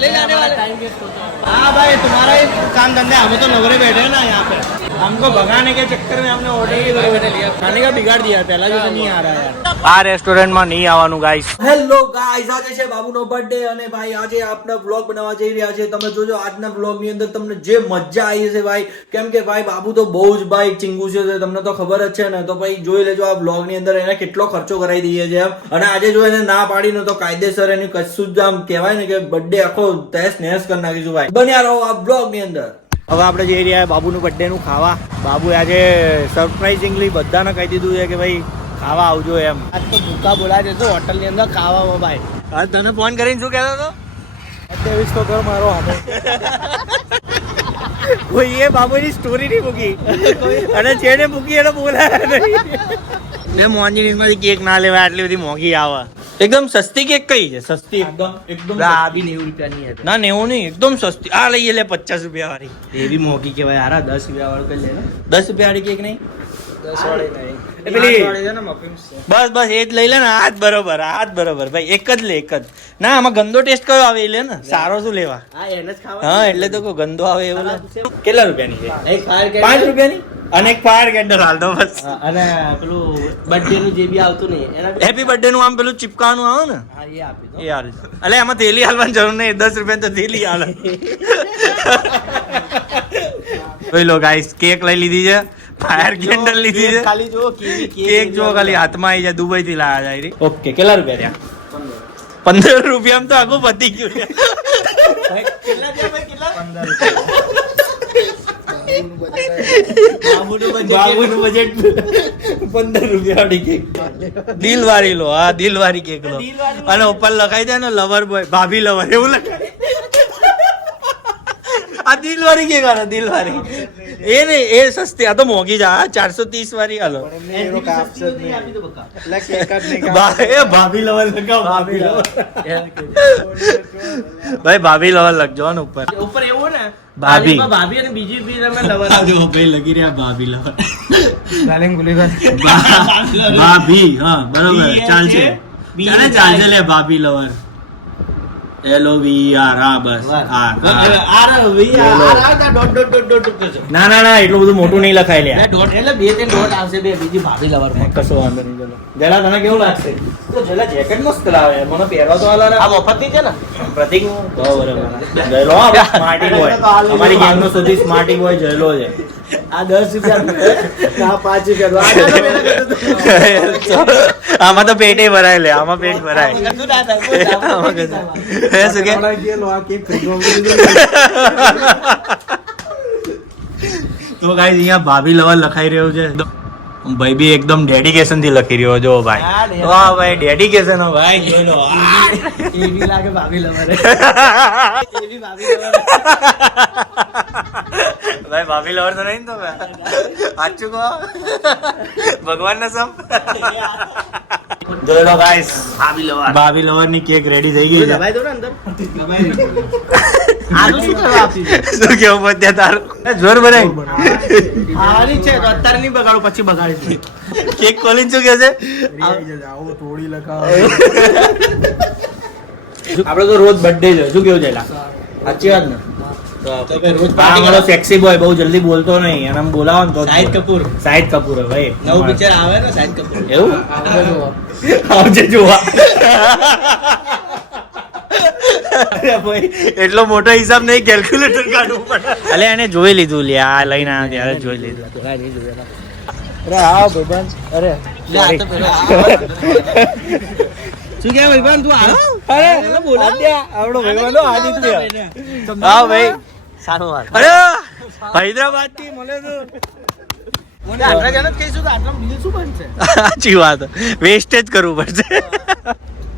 ले जाने वाले हाँ भाई, तुम्हारा ही काम धंधा, हमें तो नवरे बैठे हैं ना यहाँ पे, हमको भगाने के चक्कर में हमने ऑर्डर ही बैठे लिया, खाने का बिगाड़ दिया, पहला जो नहीं आ रहा है આ રેસ્ટોરન્ટમાં નહીં આવવાનું ગાઈસ। હેલો ગાઈસ, આજે છે બાબુનો બર્થડે અને ભાઈ આજે આપણે વ્લોગ બનાવવા જઈ રહ્યા છે। તમે જોજો આજના વ્લોગની અંદર તમને જે મજા આવી છે ભાઈ, કેમ કે ભાઈ બાબુ તો બહુ જ ભાઈ ચિંગુસ્યો છે, તમને તો ખબર જ છે ને। તો ભાઈ જોઈ લેજો આ વ્લોગની અંદર એને કેટલો ખર્ચો કરાવી દઈએ છે એમ, અને આજે જો એને ના પાડીને તો કાયદેસર એની કશું જ આમ કહેવાય ને કે બર્થડે આખો તહેસ નહેસ કરી નાખીશું ભાઈ। બન્યા રહો આ વ્લોગની અંદર। હવે આપણે જઈ રહ્યા બાબુનું બર્થડે નું ખાવા। બાબુ આજે સરપ્રાઇઝિંગલી બધાને કહી દીધું છે કે ભાઈ ખાવા આવજો એમ। આજ તો ભૂખા બોલાય છે હોટલ ની અંદર ખાવામાં ભાઈ। આજ તને ફોન કરીને શું કહેતો હતો? 23 તો કર મારો હાથે કોઈ એ બાબુની સ્ટોરી નહીં મૂકી અને જેને મૂકી એને બોલાયા નહીં। એ મોંઘી માંથી કેક ના લેવાય, આટલી બધી મોંઘી આવે। એકદમ સસ્તી કેક કઈ છે? સસ્તી એકદમ આ બી 90 રૂપિયાની હતી ના, 90 નહીં, એકદમ સસ્તી। આ લઈએ લે 50 રૂપિયા વાળી, એવી મોંઘી કહેવાય યાર। 10 રૂપિયા વાળું કઈ લે ને, 10 રૂપિયા વાળી કેક નહીં, 10 વાળી નહીં, બસ બસ એ જ લઈ લે ને। આ જ બરોબર, આ જ બરોબર ભાઈ, એક જ લે, એક જ ના। આમાં ગંદો ટેસ્ટ કયો આવે એ લે ને, સારો શું લેવા? હા એટલે તો ગંદો આવે એવું લે। કેટલા રૂપિયાની છે? 5 રૂપિયાની અને એક ફાયર કેન્ડલ હાલ દો બસ। અને પેલું બર્થડે નું જે બી આવતું નહીં, હેપી બર્થડે નું આમ પેલું ચિપકાવાનું આવે ને, એ આપી દો। એ હાલ એટલે એમાં થેલી હાલવાની જરૂર નહીં, 10 રૂપિયા તો થેલી હાલે। જોઈ લો ગાઈસ, કેક લઈ લીધી છે, ફાયર કેન્ડલ લીધી છે, ખાલી જો કેક જો ખાલી હાથમાં આવી જાય, દુબઈ થી લાયા જાય। ઓકે કેટલા રૂપિયા થયા? 15 રૂપિયા તો આખું પતી ગયું। કેટલા થયા ભાઈ? કેટલા? 15 બાબુનું બજેટ 15 રૂપિયા વાળી કેક, દિલ વાળી લો। હા દિલ વાળી કેક લો અને ઉપર લખાઈ દે ને લવર બોય, ભાભી લવર એવું લખાય। આ દિલ વાળી કેક આને, દિલ વાળી એ નહીં, એ સસ્તી, આ તો મોંઘી છે। 430 વાળી હાલો, ભાભી લવર લગાવ, ભાભી લવર ભાઈ, ભાભી લવર લખજો ને ઉપર ઉપર એવું ને, ભાભી ભાભી અને બીજી બી તમે લવર આવજો ભાઈ, લગી રહ્યા ભાભી લવર ગાલિંગ ગુલી ભાભી। હા બરોબર, ચાલશે ચાલશે લે ભાભી lover, L O V R. હા બસ આર ના ના ના, એટલું બધું મોટું નહીં લખાય લે, ડોટ એટલે 2-3 ડોટ આવશે બે, બીજી ભાભી લવર માં કશો વાંધો નહીં। ચલો જલા, તને કેવું લાગશે? તો જલા જેકેટ મસ્ત લાવે, મને પહેરવા તો આલા આ મફત ની છે ને પ્રતિક નું, બરોબર જયલો સ્માર્ટી બોય, અમારી ગેંગ નો સૌથી સ્માર્ટી બોય જયલો છે। આ 10 રૂપિયા ના 5 રૂપિયા, આમાં તો પેટે ભરાય લે, આમાં પેટ ભરાય। તો ગાઈસ અહીંયા ભાભી લવર લખાઈ રહ્યો છે, ભાઈ બી એકદમ ડેડિકેશન થી લખી રહ્યો જો ભાઈ। તો હા ભાઈ ડેડિકેશન હો ભાઈ, જોઈ લો એવી લાગે ભાભી લવર, એવી ભાભી લવર ભાઈ, ભાભી લવર તો નહીં તો સાચું કહો, ભગવાન ના સમ। જોઈ લો ગાઈસ, ભાભી લવર ની કેક રેડી થઈ ગઈ છે। દબાઈ દો ને અંદર, આનું શું કરવા આપી છે? શું કેવું બધે તારું જોર બનાવી હારી છે તો અત્યારે નહીં બગાડો, પછી બગાડી કેક ખોલીને શું કે છે? આવો થોડી લખાવો। આપણે તો રોજ બર્થડે છે, શું કેવું છે? સાચી વાત ને, મારો સેક્સી બોય બહુ જલ્દી બોલતો નહીં, એને બોલાવો ને તો શાહિદ કપૂર, શાહિદ કપૂર ભાઈ, નવું પિક્ચર આવે ને શાહિદ કપૂર, એવું આવજે જોવા। ભાઈ એટલો મોટો હિસાબ નહીં, કેલ્ક્યુલેટર કાઢવું પડે। અલે એને જોઈ લીધું લે, આ લઈને આવ્યા ત્યારે જોઈ લીધું। અરે હા ભાઈબંધ, અરે શું કે ભાઈબંધ તું આવો? અરે બોલા આવડો ભાઈબંધ આદિત્ય। હા ભાઈ સારું વાત। અરે હૈદરાબાદ થી મળે તો સાચી વાત, વેસ્ટેજ કરવું પડશે।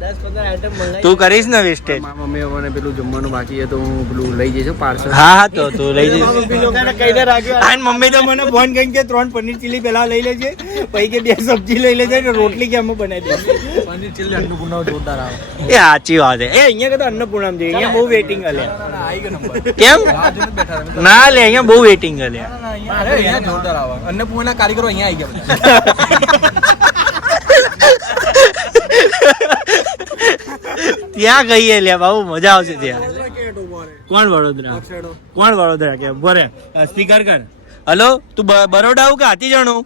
10-15 આઈટમ મંગાઈ, તું કરીશ ને વેસ્ટેજ? મમ્મી મને પેલું જમવાનું બાકી છે તો હું પેલું લઈ જઈશ પાર્સલ। હા હા તો તું લઈ જઈશ। મમ્મી તો મને ફોન કરીને કે 3 પનીર ચીલી પેલા લઈ લેજે, પછી કે 2 સબ્જી લઈ લેજે ને રોટલી કે અમે બનાવી દઈએ। પનીર ચીલી અન્નપૂર્ણા જોરદાર આવે, એ સાચી વાત છે। એ અહીંયા કે તો અન્નપૂર્ણા છે, અહીંયા બહુ વેટિંગ હલે। કેમ ના લે, અહીંયા બહુ વેટિંગ હલે, અહીંયા જોરદાર આવે। અન્નપૂર્ણા કારીગરો અહીંયા આવી ગયા। ત્યાં કહીએ લ્યા બાબુ મજા આવશે ત્યાં. કોણ વડોદરા કે બોરે સ્પીકર કર. હલો તું બરોડા આવું કે હાથી જાણું?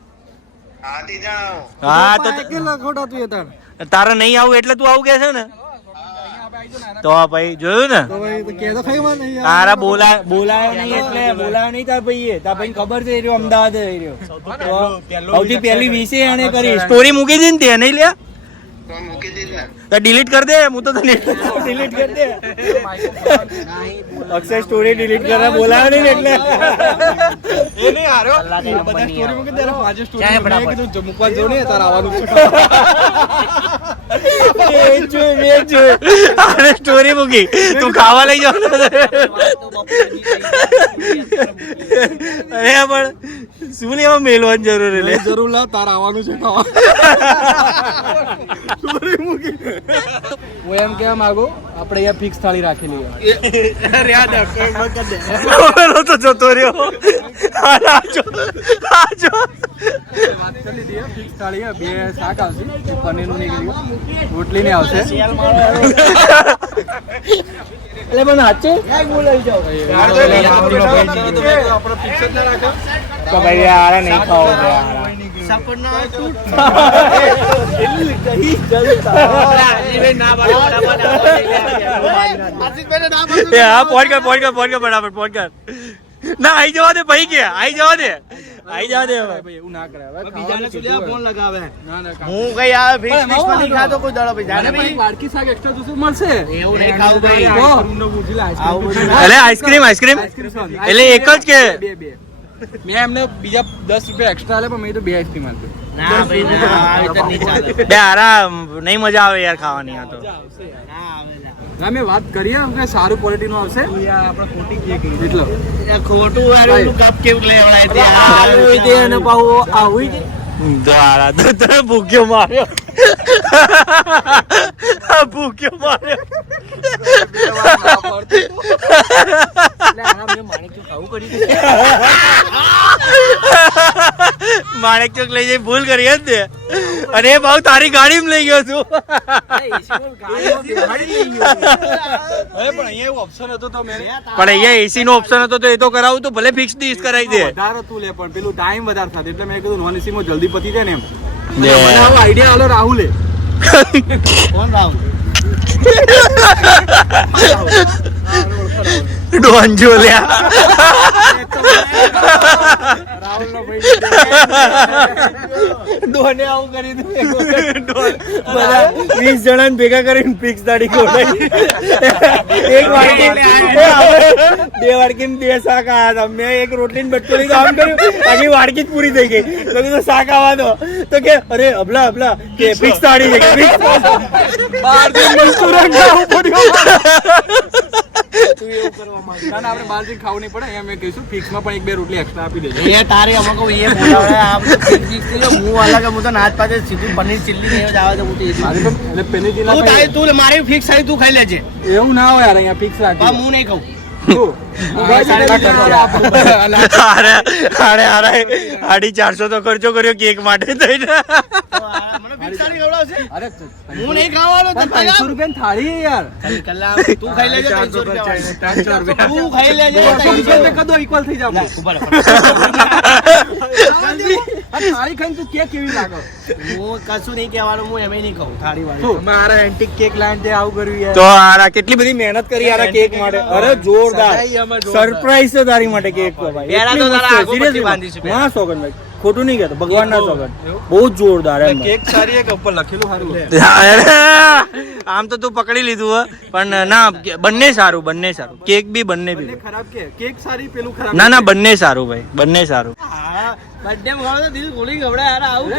હા તો તારે નહીં આવું એટલે તું આવું કે છે ને તો ભાઈ જોયું ને તારા બોલાયો નહીં એટલે બોલાયો નહીં તાર ભાઈ તાર ભાઈ ખબર છે એ રહ્યો અમદાવાદ એ રહ્યો સૌથી પહેલી વિશે એને કરી સ્ટોરી મૂકી દી ને તે નહીં લ્યા તો ડિલીટ કર દે હું તો ડિલીટ કર દે અક્ષય સ્ટોરી ડિલીટ કરે બોલાયો નહીં એટલે એ નહીં હારો બધા સ્ટોરી મૂકી દે પાંચે સ્ટોરી કીધું જમુકવા જો ને તાર આવવાનું છે સ્ટોરી મૂકી તું ખાવા લઈ જાવ અરે પણ શું લેવા મેલવાની જરૂર એટલે જરૂર લા તાર આવવાનું છે હું એમ કહેવા માંગુ આપણે અહીંયા ફિક્સ થાળી રાખેલી તો જતો રહ્યો ફિક્સ થાળી 2 શાક આવશે, પનીરનું નીકળ્યું, રોટલી ને આવશે. એટલે મને હાચે બોલાવી જાવ તો ભાઈ યાર નહીં ખાઓ ના આઈ જવા દે ભાઈ કે આઈ જવા દે એવું ના કરાય ફોન લગાવે હું કઈ આવે ફિક્સ નહીં ખાતો કોઈ દડો ભાઈ જાને ભાઈ બારકી શાક એક્સ્ટ્રા જોશે મળશે એવું નહીં ખાવું ભાઈ એટલે આઈસ્ક્રીમ એટલે એક જ કે મેં એમને બીજા 10 રૂપિયા એક્સ્ટ્રા આલે પણ મેં તો 2 આઈસ્ક્રીમ આપ્યો. ના ભાઈ ના આવી તો નહીં ચાલે બે હારા નહીં મજા આવે યાર ખાવાની આ તો ના મેં વાત કરીએ કે સારું ક્વોલિટી નું આવશે આપણે ખોટી કેક એટલો ખોટું વાળું કપ કેવું લેવડાય તે આવી દે અને પાઉ આવી દે દ્વારા તો તને ભૂખ્યો માર્યો માણેક ચોક લઈ જઈ ભૂલ કરી જ ને અને એ ભાવ તારી ગાડી લઈ ગયો છું પણ અહીંયા એસી નો ઓપ્શન હતો તો એ તો કરાવું તો ભલે ફિક્સ ડીશ કરાવી દે વધારે તું લે પણ પેલું ટાઈમ વધારે થાય એટલે મેં કીધું નોન એસી માં જલ્દી પતી જાય ને એમ આઈડિયા આલો રાહુલે કોણ રાહુલ ડોન જોલ્યા ડોને આવું કરી દીધું 20 જણા ભેગા કરીને ફિક્સ દાડી ખોડાઈ એક વાડકી 2 વાડકી 2 શાક આયા હતા મેં એક રોટલી ને બટકો લીધો આમ કર્યું આખી વાડકી જ પૂરી થઈ ગઈ તો કીધું શાક આવા દો તો કે અરે અબલા કે ફિક્સ દાડી છે કે બહાર રેસ્ટોરન્ટ જવું પડ્યું આપણે બહાર થી ખાવું નહીં પડે અહીંયા મેં કહીશું ફિક્સ માં પણ 1-2 રોટલી એક્સ્ટ્રા આપી દેજો એ તારે અમુક એ બોલાવે આમ હું અલગ હું તો નાચ પાસે સીધું પનીર ચિલ્લી નહીં જ આવે તો હું એટલે પનીર ચિલ્લી તું મારી ફિક્સ આવી તું ખાઈ લેજે એવું ના હોય યાર અહીંયા ફિક્સ રાખ હું નહીં ખાઉં $450 તો ખર્ચો કર્યો કેક માટે થઈને હું નહીં ખાવાનો ₹300 થાળી યાર તું ખાઈ લેજે તું ખાઈ લેજે કદો ઇક્વલ થઈ જાવ થાળી ખાઈને તું કેક કેવી લાગે હું કશું નહીં કહેવાનું હું એમ નહીં ખાઉં થાળી વાળી મારા એન્ટિક કેક લાઈન તે આવું કર્યું યાર તો આરા કેટલી બધી મહેનત કરી યાર કેક માટે અરે જોરદાર સરપ્રાઈઝ છે તારી માટે કેક તો ભાઈ પેલા તો તારા આગો પછી બાંધીશું હા સોગન ભાઈ ખોટું નહીં કહેતો ભગવાનના સોગન બહુ જોરદાર એમ કેક સારી એક ઉપર લખેલું સારું આમ તો તું પકડી લીધું પણ ના બંને સારું કેક બી બંને બી ખરાબ કે કેક સારી પેલું ખરાબ ના બંને સારું ભાઈ બંને સારું બર્થડે માં તો દિલ ખોલી ખવડાય યાર આવું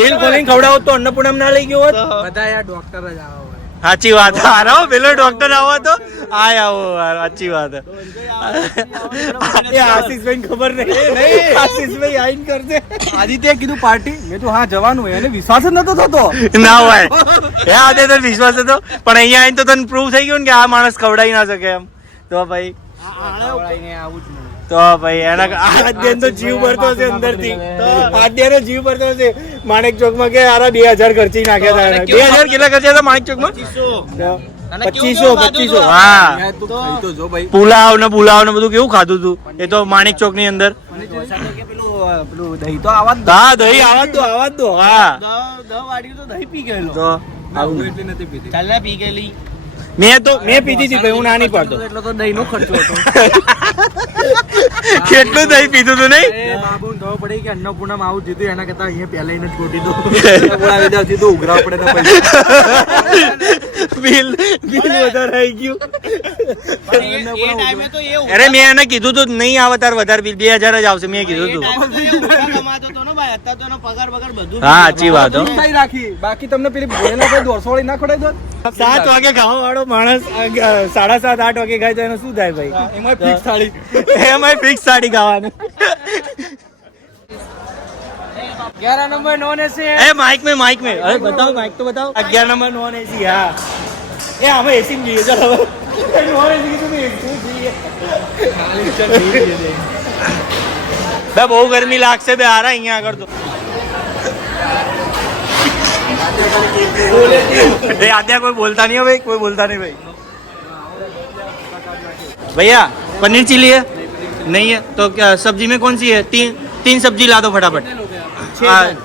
દિલ ખોલીને ખવડાવો તો અન્નપૂર્ણામ ના લઈ ગયો હોત બધા યાર ડોક્ટર જ આવો સાચી વાત હારો પેલો ડોક્ટર આવો તો આવો સાચી વાત એ આશીષભાઈ ખબર નહીં આશીષભાઈ આઈન કરશે આદિત્ય કીધું પાર્ટી મેં તો હા જવાનું એને વિશ્વાસ જ નતો થતો ના હોય એ આદે તો વિશ્વાસ હતો પણ અહીંયા આવીને તો તને પ્રૂવ થઈ ગયું ને કે આ માણસ ખવડાવી ના શકે એમ તો ભાઈ તો ભાઈ એના આદ્યન તો જીવ ભરતો હશે અંદરથી. આદ્યનો જીવ ભરતો હશે. માણેક ચોકમાં કે આરા 2000 ખર્ચી નાખ્યા હતા. 2000 કેટલા ખર્ચ્યા હતા માણેક ચોકમાં? 2500. હા, પુલાવ ને બધું કેવું ખાધું તું એ તો માણેક ચોક ની અંદર. દહીં તો આવા હા, દહીં આવા દો. હા, દહીં પી ગયેલો તો એટલી નથી પીધી. ચાલ પી ગયેલી. મેં પીધી હતી ભાઈ, હું ના નહીં પાડતો. એટલો તો દહીં નો ખર્ચો હતો. કેટલું દહીં પીધું તું નહીં? બાબુ ખબર પડી કે અન્નપૂર્ણા આવું જીતું એના કરતા અહીંયા પહેલા જ ગોટી દો. ઉઘરા પડે તો બિલ વધારે આવી ગયું. અરે મેં એને કીધું તું નહીં આવે તાર વધારે બિલ 2000 જ આવશે. મેં કીધું તું. હા, સાચી વાત હો. રાખી બાકી તમને પેલી ભોળેના કોઈ 200 વાળી ના ખવડાવી દો. 7 વાગે ખાવા વાળો માણસ 7:30 8 વાગે ખાય તો એનું શું થાય ભાઈ? એમાં ફિક્સ થાળી. એમાં ફિક્સ સાડી ખાવાનું. 11 નંબર નોન એસી એ માइक में अरे बताओ माइक तो बताओ. 11 नंबर नॉन एसी. हाँ, ए हमें एसी में चाहिए. चल नॉन एसी की तुम्हें एसी चाहिए. बे બહુ ગરમી લાગશે બે આરા અહીંયા આગળ તો. ए आद्या कोई बोलता नहीं है भाई, कोई बोलता नहीं भाई. भैया पनीर चिली है? नहीं है तो क्या सब्जी में कौन सी है? तीन सब्जी ला दो फटाफट.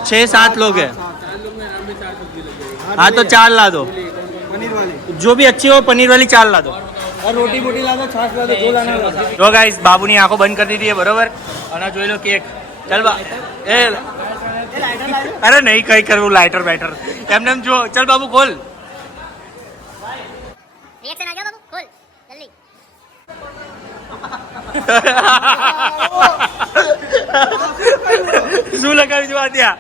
6-7 लोग हैं. हाँ तो 4 ला दो. પનીર વાળી जो भी अच्छी हो पनीर वाली 4 ला दो. और रोटी बोटी ला दो छाछ ला दो जो लाना हो. જો ગાઈસ બાબુની આંખો બંધ કરી દીધી है બરોબર. અને જોઈ લો કેક. ચાલ એ અરે નહીં કઈ કરવું લાઇટર બેટર એમને જો. ચાલ બાબુ ખોલ. रिएक्शन आ गया बाबू खोल जल्दी શું લગાવી જો આદ્યા?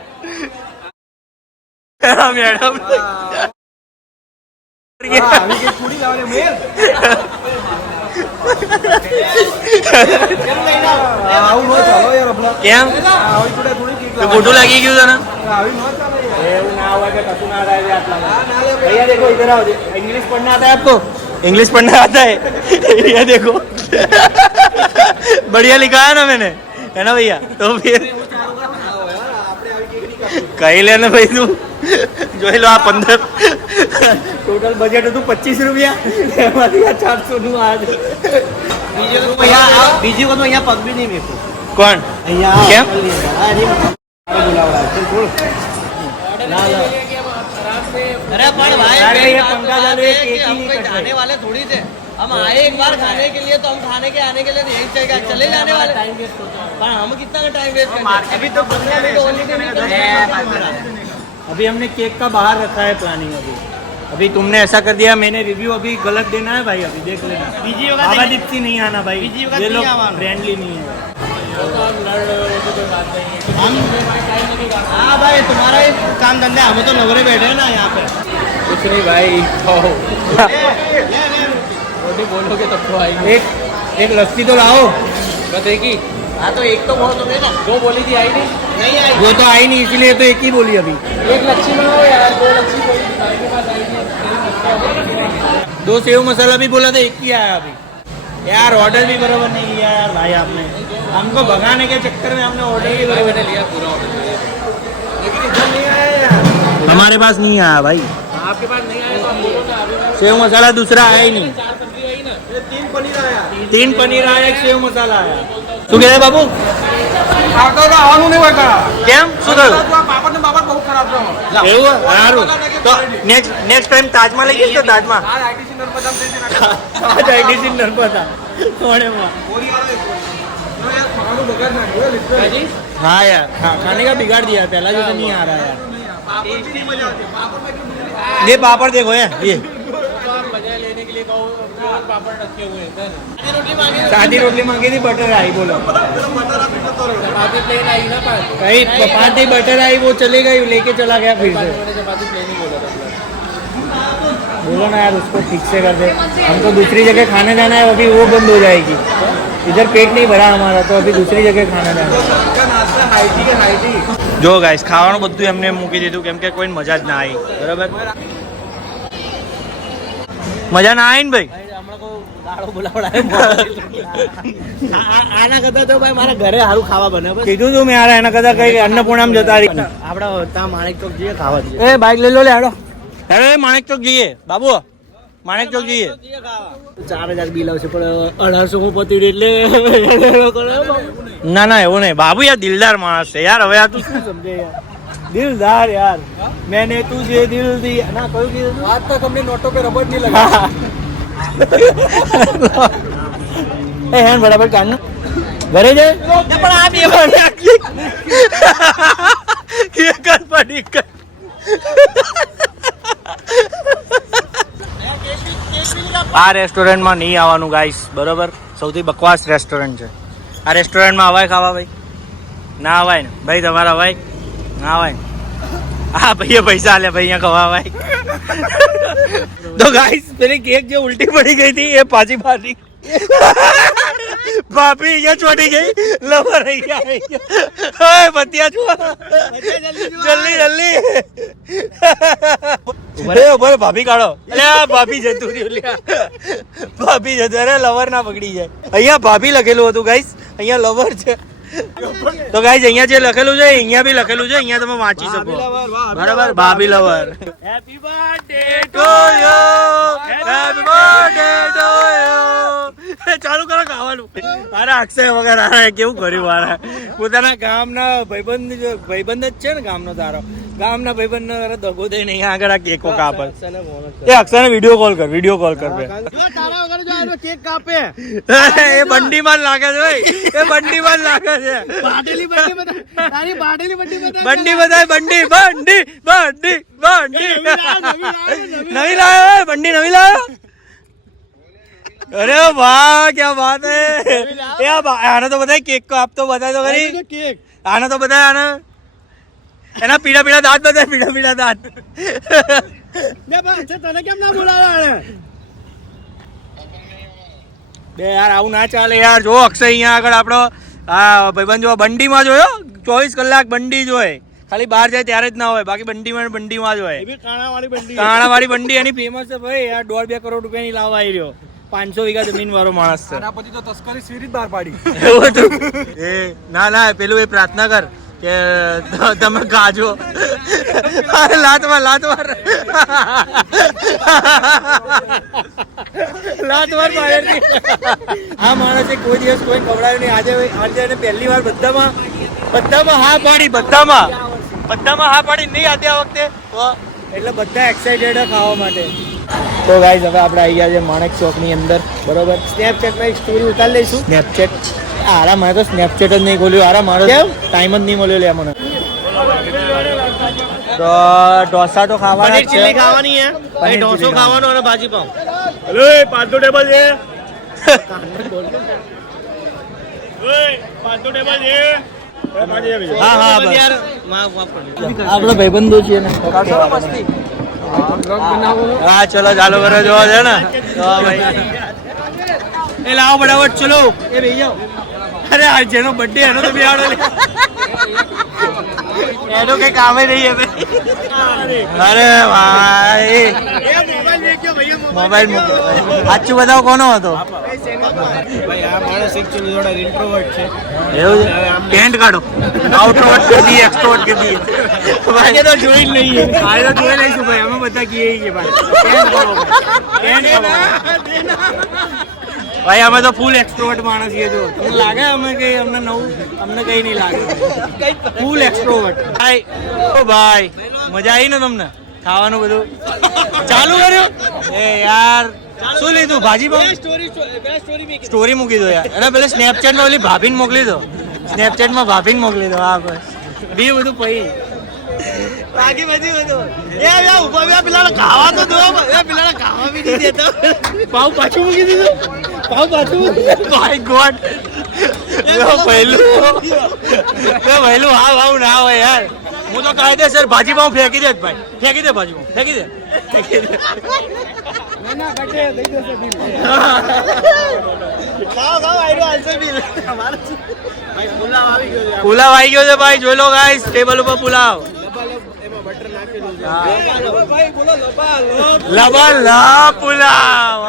મેડમ આવી કે થોડી લાવને મેલ આવું નો ચાલો યાર આપલા કેમ આવી થોડે થોડી કેક તો ખોટું લાગી ગયું તને? આવી નો ચાલે યાર એવું ના હોય કે કશું ના થાય આટલા. भैया देखो इधर आओ. इंग्लिश पढ़ना आता है आपको? इंग्लिश पढ़ना आता है? ये देखो बढ़िया लिखा है ना मैंने, है ना भैया? तो फिर कही लेना भाई तू. જોઈ લો આ 15 ટોટલ બજેટ હતું 25 રૂપિયા. એમાંથી આ 400 નું આ બીજી કો તો અહીંયા પગ ભી નહીં મેકો. કોણ? અહીંયા કેમ? બોલાવડા છે બોલ ના ના अरे पर भाई अरे ये मेरी बात पंखा तो चालू बात है, है केक कि ही हम नहीं कोई कट रहे. जाने वाले थोड़ी थे. हम आए एक बार खाने के लिए तो हम खाने के आने के लिए तो यही चाहिए चले जाने वाले. पर हम कितना टाइम वेस्ट करेंगे? अभी तो 15 मिनट ऑलरेडी. अभी हमने केक का बाहर रखा है प्लानिंग. अभी तुमने ऐसा कर दिया, मैंने रिव्यू अभी गलत देना है भाई. अभी देख लेना. बाबा दीप्ति नहीं आना भाई, ये लोग फ्रेंडली नहीं है. हाँ भाई तुम्हारा ही काम धंधा, हमें तो नवरे बैठे हैं ना यहाँ पे. कुछ नहीं भाई रोटी बोलोगे तब तो आएगी. एक लस्सी तो लाओ. बस एक ही हाँ तो एक तो बहुत हो गए ना. दो बोली थी आई नहीं. नहीं आई. वो तो आई नहीं इसलिए तो एक ही बोली अभी. एक लच्छी बनाओ यार. 2 लच्छी बोली थी भाई के पास आई नहीं. 2 सेव मसाला भी बोला था, एक ही आया अभी. यार ऑर्डर भी बराबर नहीं लिया यार भाई आपने. हमको भगाने के चक्कर में हमने ऑर्डर भी बराबर नहीं लिया. पूरा ऑर्डर लेकिन इधर नहीं आया यार. हमारे पास नहीं आया भाई. आपके पास नहीं आया तो आप बोलो ना. अभी सेव मसाला दूसरा आया ही नहीं. 4 सब्जी आई ना. 3 पनीर आया, 1 सेव मसाला आया. શું કહે બાબુ? આવતો તો આવવાનું નહીં હોય કા. કેમ શું થયું? પાપડ ને બાપડ બહુ ખરાબ છે. એવું સારું તો નેક્સ્ટ ટાઈમ તાજમાં લઈ જઈશ તો તાજમાં. આ આઈટીસી નર્મદા થઈ છે ને. आज आईटीसी नर्मदा थोड़े में. બોરી વાળો નો યાર ખાવાનું બગાડ નાખ્યો લિટરલી. हाँ यार, हाँ खाने का बिगाड़ दिया. पहला जैसे नहीं आ रहा यार. टेस्टी मजा आती है. पापड़ में ये पापड़ देखो यार, ये मजा लेने के लिए कहो पापड़ रखे हुए हैं. सादी रोटली मांगी थी, बटर आई बोलो. चपाती प्लेन आई ना पास. कहीं चपाती बटर आई, वो चले गई, लेके चला गया फिर से. चपाती प्लेन ही बोला था. बोलो ना यार उसको ठीक से कर दे. हमको दूसरी जगह खाने जाना है, अभी वो बंद हो जाएगी. इधर पेट नहीं भरा हमारा तो अभी दूसरी जगह खाना जाना है. નાસ્તા હાઈટી કે હાઈટી. જો ગાઈસ ખાવાનું બધું એમને મૂકી દીધું કેમ કે કોઈ મજા જ ના આવી. બરાબર મજા ના આવી ને ભાઈ? આના કરતા તો ભાઈ મારા ઘરે સારું ખાવા બને કીધું તું મેં યાર એના કરતા કઈ અન્નપૂર્ણામાં જતા રહી આપડા ત્યાં માણેક ચોક જઈએ ખાવા જઈએ એ બાઈક લઈ લો લે હેડો હેડો એ માણેક ચોક જઈએ બાબુ માણેક ચોક જઈએ 4000 બિલ આવશે પણ 1800 માં પતી એટલે ના ના એવું નહીં બાબુ યાર દિલદાર માણસ છે યાર હવે આ તું શું સમજે યાર દિલદાર યાર મેને તુझे દિલ દી ના કયું કીધું તું? आज तक हमने नोटों पे रबड़ नहीं लगा એ હેન બરાબર કાઢ ઘરે જાય પણ આ બે કર પડી કર આ રેસ્ટોરન્ટમાં નહીં આવવાનું ગાઈસ બરોબર સૌથી બકવાસ રેસ્ટોરન્ટ છે આ રેસ્ટોરન્ટમાં અવાય ખાવા ભાઈ ના અવાય ને ભાઈ તમારા અવાય ના અવાય ને હા ભાઈએ પૈસા આલે ભાઈ અહીંયા ખવા અવાય તો ગાઈસ પેલી કેક જે ઉલટી પડી ગઈ હતી એ પાછી પાછી ભાભી અહીંયા ચોટી ગઈ લવર અહીંયા આવી ગયા ઓય બતિયા છો જલ્દી જલ્દી ઉભરે ભાભી કાઢો અલે આ ભાભી જતું રહ્યું લ્યા ભાભી જતું અરે લવર ના પકડી જાય અહીંયા ભાભી લખેલું હતું ગાઈસ અહીંયા લવર છે તો ગાઈસ અહીંયા જે લખેલું છે અહીંયા બી લખેલું છે અહીંયા તમે વાંચી શકો બરાબર ભાભી lover happy birthday to you happy birthday to you ચાલુ કરો ખાવાનું અરે અક્ષય વગર આ કેવું કર્યું મારા પોતાના ગામના ભાઈબંધ જ છે ને ગામનો તારો ગામના ભાઈબંધ ને દગો દે નહીં આગળ આ કેકો કાપે એ અક્ષયને વિડીયો કોલ કર બે તારા વગર જો આનો કેક કાપે એ બંડીમાં લાગે છે ભાઈ એ બંડીમાં લાગે છે બાટેલી બંડી બતા તારી બાટેલી બંડી બતા બંડી બતાય બંડી નવી લાયો બંડી નવી લાયો અરે વાહ ક્યા બાત હે એ આને તો બતાય કેક કો આપ તો બતાય તો ખરી કેક આને તો બતાય આને એના પીડા પીડા દાંત બતાય પીડા પીડા દાંત બે બા તને કેમ ના બોલાવ્યા બે યાર આવું ના ચાલે યાર જો અક્ષય અહીંયા આગળ આપણો આ ભાઈબંધ જો બંડીમાં જોયો 24 કલાક બંડી જ હોય ખાલી બહાર જાય ત્યારે જ ના હોય બાકી બંડીમાં જ હોય કાણાવાળી બંડી એની ફેમસ છે ભાઈ યાર 1.5-2 કરોડ રૂપિયાની લાવવા આવી રહ્યો 500 વીઘા જમીન વાળો માણસ છે આના પછી તો તસ્કરી સીરી બહાર પાડી એવું હતું એ ના પેલું એ પ્રાર્થના કર કે તમે ગાજો લાત માર બહારથી આ માણસે કોઈ દિવસ કોઈ ખવડાવ્યું નહીં આજે એને પહેલી વાર બધામાં હા પાડી નહીં આજે આ વખતે તો એટલે બધા એક્સાઇટેડ ખાવા માટે તો ગાઈઝ હવે આપણે આવી ગયા છે માણેક ચોકની અંદર બરોબર સ્નેપચેટમાં એક સ્ટોરી ઉતારી લઈશું સ્નેપચેટ આરા મારે તો સ્નેપચેટ જ નહીં ખોલ્યું આરા મારો ટાઈમ જ નહીં મળ્યો લે મને તો ઢોસા તો ખાવાના છે ખાવાની હે ભાઈ ઢોસો ખાવાનો અને ભાજી પાવ હેલો પાંચનો ટેબલ છે પાંચનો ટેબલ છે હા યાર આપણો ભાઈબંધો છે ને હા ચલો ચાલુ કરો જોવા છે ને તો ભાઈ એ લાવો ફટાફટ ચલો એ ભાઈ જાઓ અરે આ જેનો બર્થડે એનો તો બિહાડો એનો કઈ કામે નહીં હવે અરે ભાઈ મોબાઈલ મૂક્યો સાચું બતાવો કોનો હતો ભાઈ આ માણસ એકચ્યુઅલી થોડા ઇન્ટ્રોવર્ટ છે એવું છે પેન્ટ કાઢો આઉટરોવર્ટ કરી દઈએ એક્સટ્રોવર્ટ કરી દઈએ ભાઈ તો જોઈ જ નહીં આ તો જોઈ લઈશું ભાઈ અમે બધા કહીએ કે ભાઈ ભાઈ અમે તો ફૂલ એક્સટ્રોવર્ટ માણસ છીએ જો તમને લાગે અમે કઈ અમને કઈ નહીં લાગે ફૂલ એક્સટ્રોવર્ટ ભાઈ ઓ ભાઈ મજા આવી ને તમને ખાવાનું બધું ચાલુ કર્યું એ યાર શું લીધું ભાજી પાવ સ્ટોરી મૂકી દો યાર અને પેલે સ્નેપચેટમાં ઓલી ભાભીને મોકલી દો સ્નેપચેટમાં ભાભીને મોકલી દો હા બસ બી બધું પઈ બાકી બધી બધું એ ઉભા પેલા ખાવા તો દો પેલા ખાવા બી નહીં દેતો પાવ પાછું મૂકી દીધું પાવ પાછું માય ગોડ પહેલું હા ભાવ ના હોય યાર હું તો કાયદેસર ભાજી પાઉં ફેંકી દે ભાઈ ફેંકી દે ભાજી પાઉં ફેંકી દે પુલાવ આવી ગયો છે ભાઈ જોઈ લો ગાઈસ ટેબલ ઉપર પુલાવ ભાઈ બોલો લબા લબા લા પુલાવ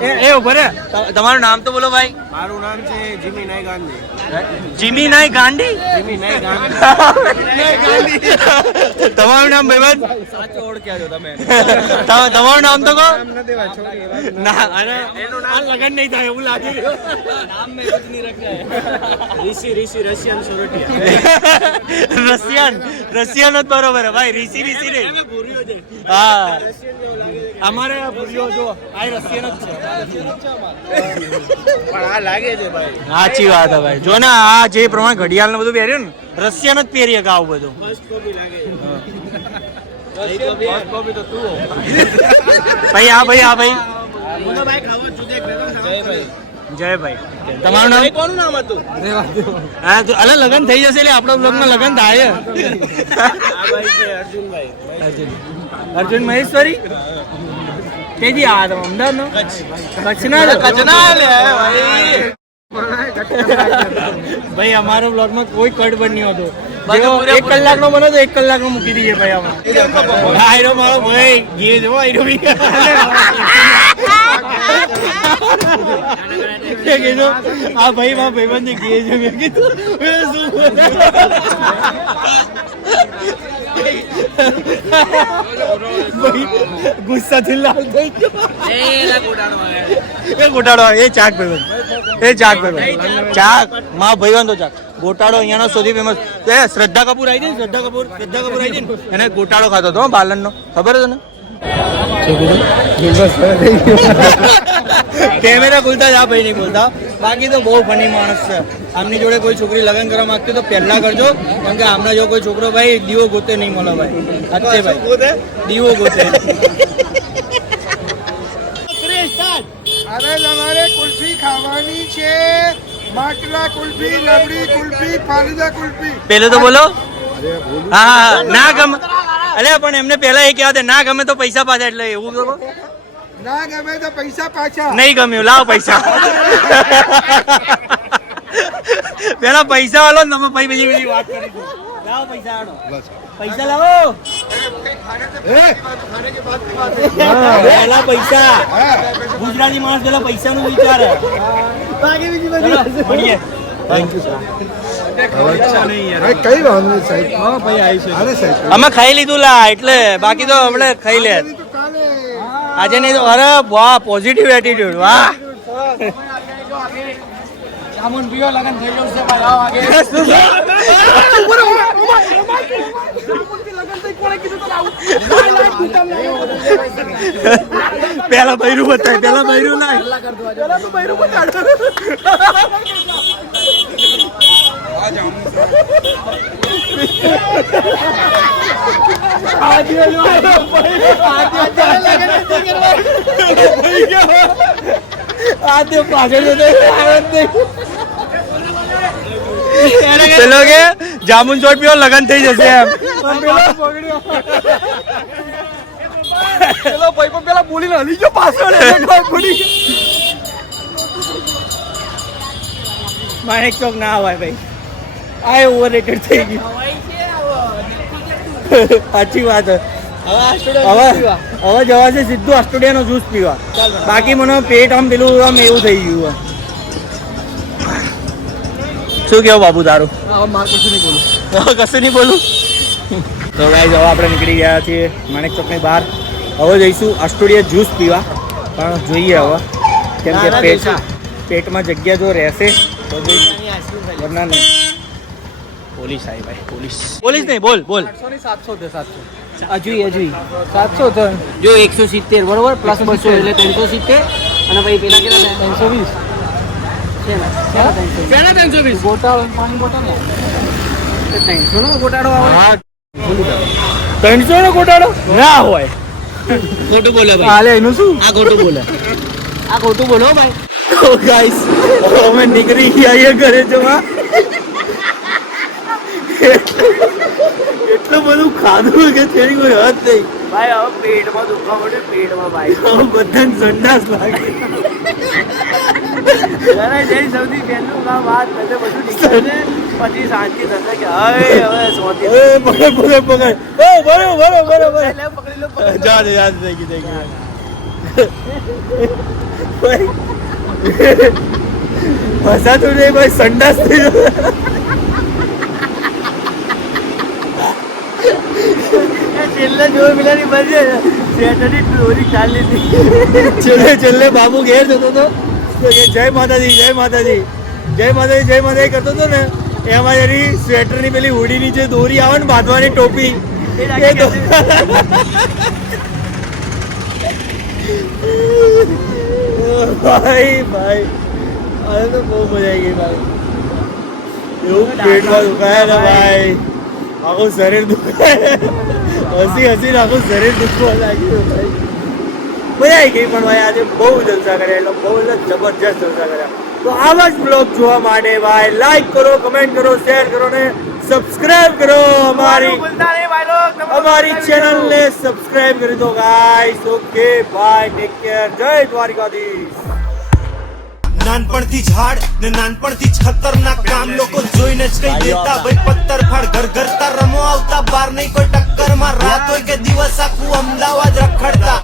એ ઉભો રે તમારું નામ તો બોલો ભાઈ મારું નામ છે જીમી નાઈ ગાંધી જીમી નાઈ ગાંડી જીમી નાઈ ગાંધી તમારું નામ ભાઈબંધ સાચો ઓળખ્યા છો તમે તમારું નામ તો કહો નામ નથી વાત છોડી ના અને આ લગન નહીં થાય એવું લાગી રહ્યું નામ મેં कुछ नहीं रखा है ऋषि रशियन सोरठिया રશિયન જ બરોબર હે ભાઈ રીસી નહીં હા અમારે આ ભૂલ્યો જો આ રશિયન જ છે પણ આ લાગે છે ભાઈ સાચી વાત હે ભાઈ જો ને આ જે પ્રમાણે ઘડિયાળ ને બધું પહેર્યું ને રશિયન જ પહેરીએ કે આવું બધું ફર્સ્ટ કોપી લાગે ફર્સ્ટ કોપી તો તું હો ભાઈ આ ભાઈ બોલો ભાઈ ખાવો જુદે જય ભાઈ જયભાઈ તમારું નામ કોનું નામ હતું હા તો અલે લગન થઈ જશે એટલે આપણા બ્લોગમાં લગન થાય આ ભાઈ છે અર્જુનભાઈ અર્જુન મહેશ્વરી કેજી આ તો અમદાવાદ નો કચ્છના લે ભાઈ ભાઈ અમારો બ્લોગમાં કોઈ કટ પણ નહીં હતો એક કલાક નો બનો તો 1 કલાક નો મૂકી દઈએ ભાઈ આમાં આયરો મારો ભાઈ ઘી જો આયરો બી કીધું આ ભાઈ મારા ભાઈબંધ ઘી છે મેં કીધું ગુસ્સાથી લાલ થઈ ગયો એ ગોટાળો એ ચાક ભાઈબંધ ચાક માં ભાઈબંધ તો ચાક ગોટાળો અહીંયાનો સૌથી ફેમસ શ્રદ્ધા કપૂર આવી છે શ્રદ્ધા કપૂર આવી છે એને ગોટાળો ખાતો હતો બાલન નો ખબર છે ને કેમેરા ખુલતા જ આ ભાઈ નહીં બોલતા બાકી તો બહુ ફની માણસ છે આમની જોડે કોઈ છોકરી લગ્ન કરવા માંગતી તો પહેલા કરજો કેમ કે આમના જો કોઈ છોકરો ભાઈ દીવો ગોતે નહીં મળે ભાઈ અચ્છે ભાઈ દીવો ગોતે અરે તમારે કુલ્ફી ખાવાની છે માટલા કુલ્ફી લબડી કુલ્ફી ફાલુદા કુલ્ફી પેલું તો બોલો હા ના ગમે અરે પણ એમને પેલા એ કહેવા દે ના ગમે તો પૈસા પાછા એટલે એવું તો ના ગમે તો પૈસા પાછા નહીં ગમ્યું લાવો પૈસા પેલા પૈસા વાળો ને તમે પછી બીજી વાત કરી લાવો પૈસા આડો પૈસા લાવો પેલા પૈસા ગુજરાતી માણસ પેલા પૈસા નું વિચારે બાકી બીજી બધી કઈ વાંધો નહીં સાહેબ હા ભાઈ આવી છે અરે સાહેબ અમે ખાઈ લીધું લા એટલે બાકી તો આપણે ખાઈ લે આજે નહીં તો અરે વાહ પોઝિટિવ એટીટ્યુડ વાહ જામુન પીઓ લગન થઈ ગયું છે ભાઈ આવો આગે પેલા બૈરું બતાય પેલા બૈરું લાય પેલો કે જામુન ચોટ પીવો લગન થઈ જશે એમ પેલો ભાઈ પણ પેલા બોલીને હલી ગયો પાછળ માણેક ચોક ના આવાય ભાઈ આ ઓવરરેટેડ થઈ ગયું સાચી વાત હવે જવા છે સીધું ઓસ્ટ્રેલિયાનો જ્યુસ પીવા બાકી મને પેટ આમ પેલું આમ એવું થઈ ગયું શું કેવું બાબુ તારું કશું નહીં બોલું તો ગાઈસ હવે આપણે નીકળી ગયા છીએ માણેક ચોકની બહાર હવે જઈશું ઓસ્ટ્રેલિયા જ્યુસ પીવા પણ જોઈએ હવે કેમ કે પેટમાં જગ્યા જો રહેશે તો વરના નહીં પોલીસ આવી ભાઈ પોલીસ નહીં બોલ 700 હજુ 700 તો જો 170 બરોબર પ્લસ 200 એટલે 370 અને પછી પેલા કેટલા 320 ગોટાળો પાણી બોટલ ને 300 નો ગોટાળો આવે 300 નો ગોટાળો ના હોય ખોટું બોલે ભાઈ હાલે એનું શું આ ખોટું બોલો ભાઈ તો ગાઈસ અમે નીકળી ગયા ઘરે જવા એટલું બધું ખાધું કે તેની કોઈ હદ નહીં ભાઈ હવે પેટમાં દુખવા પડે પેટમાં ભાઈ બધાને સંડાસ લાગે ઘરે જઈ સૌથી પહેલું કામ વાત બધું નીકળે પછી શાંતિ થશે કે હવે સોતી એ પકડ પકડ પકડ એ બરો બરો બરો બરો પકડી લો જા દે યાદ થઈ ગઈ ભાઈ ફસાતું નહીં ભાઈ સંડાસ થઈ ગયો છેલ્લે જોર મિલાની બજે સેટરની ચોરી ચાલી હતી છેલ્લે બાબુ ઘેર જતો હતો તો કે જય માતાજી જય માતાજી જય માતાજી જય માતાજી કરતો હતો ને એમાં એની સ્વેટરની પેલી હુડી નીચે દોરી આવે ને બાંધવાની ટોપી એ ભાઈ ભાઈ અરે તો બહુ મજા આવી ગઈ ભાઈ એવું પેટમાં દુખાય ને ભાઈ આખું શરીર દુખાય હસી હસીને આખું શરીર દુખવા લાગ્યું ભાઈ મજા આવી ગઈ પણ ભાઈ આજે બહુ જલસા કર્યા એટલે બહુ જબરજસ્ત જલસા કર્યા તો આવા જ બ્લોગ જોવા માટે ભાઈ લાઈક કરો કમેન્ટ કરો શેર કરો ને સબસ્ક્રાઇબ કરો અમારી ચેનલ ને સબસ્ક્રાઇબ કરી દો guys okay bye take care જય દ્વારિકાધીશ નાનપણથી ઝાડ ને નાનપણથી જ ખતરનાક કામ લોકો જોઈને જ કઈ દેતા ભાઈ પત્તર ફાડ ઘર ઘરતા રમો આવતા બાર નહીં કોઈ ટક્કર માં રાત હોય કે દિવસ આખું અમદાવાદ રખડતા